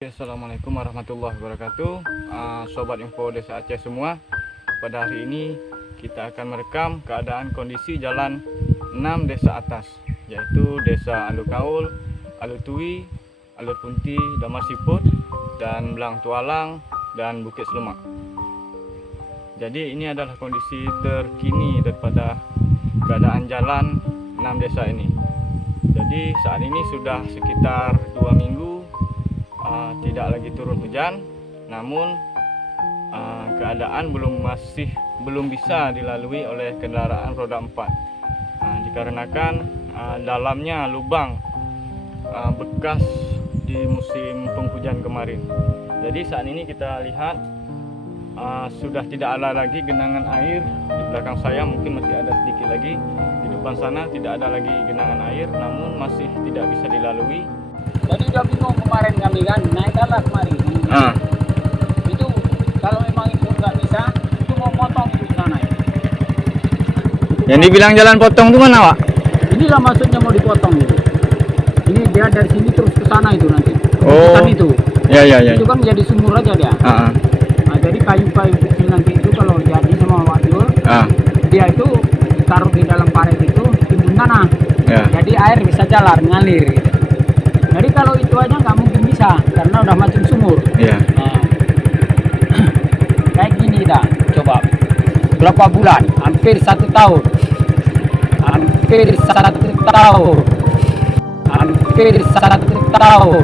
Assalamualaikum warahmatullahi wabarakatuh. Sobat info Desa Aceh semua, pada hari ini kita akan merekam keadaan kondisi jalan 6 desa atas, yaitu Desa Alukaul, Alutui, Alupunti, Damar Siput, dan Belang Tualang, dan Bukit Selemak. Jadi ini adalah kondisi terkini daripada keadaan jalan 6 desa ini. Jadi saat ini sudah sekitar 2 minggu tidak lagi turun hujan, namun keadaan belum bisa dilalui oleh kendaraan roda 4, dikarenakan dalamnya lubang bekas di musim penghujan kemarin. Jadi saat ini kita lihat sudah tidak ada lagi genangan air. Di belakang saya mungkin masih ada sedikit lagi, di depan sana tidak ada lagi genangan air, namun masih tidak bisa dilalui. Jadi udah bingung kemarin kami kan, naiklah kemarin. Itu kalau memang itu nggak bisa, itu mau potong itu sana. Yang dibilang jalan potong itu mana, Pak? Inilah maksudnya mau dipotong itu. Ini dia dari sini terus ke sana itu nanti. Oh. Kan itu. Ya. Itu kan jadi sumur aja dia. Nah, jadi kayu-kayu kecil nanti itu kalau jadi sama wadul, dia itu ditaruh di dalam parit itu timbun tanah. Ya. Jadi air bisa jalan ngalir. Gitu. Jadi kalau itu aja nggak mungkin bisa karena udah macam sumur. Iya. Nah, kayak gini dah. Coba berapa bulan? Hampir 1 tahun. Hampir 1 tahun. Hampir 1 tahun.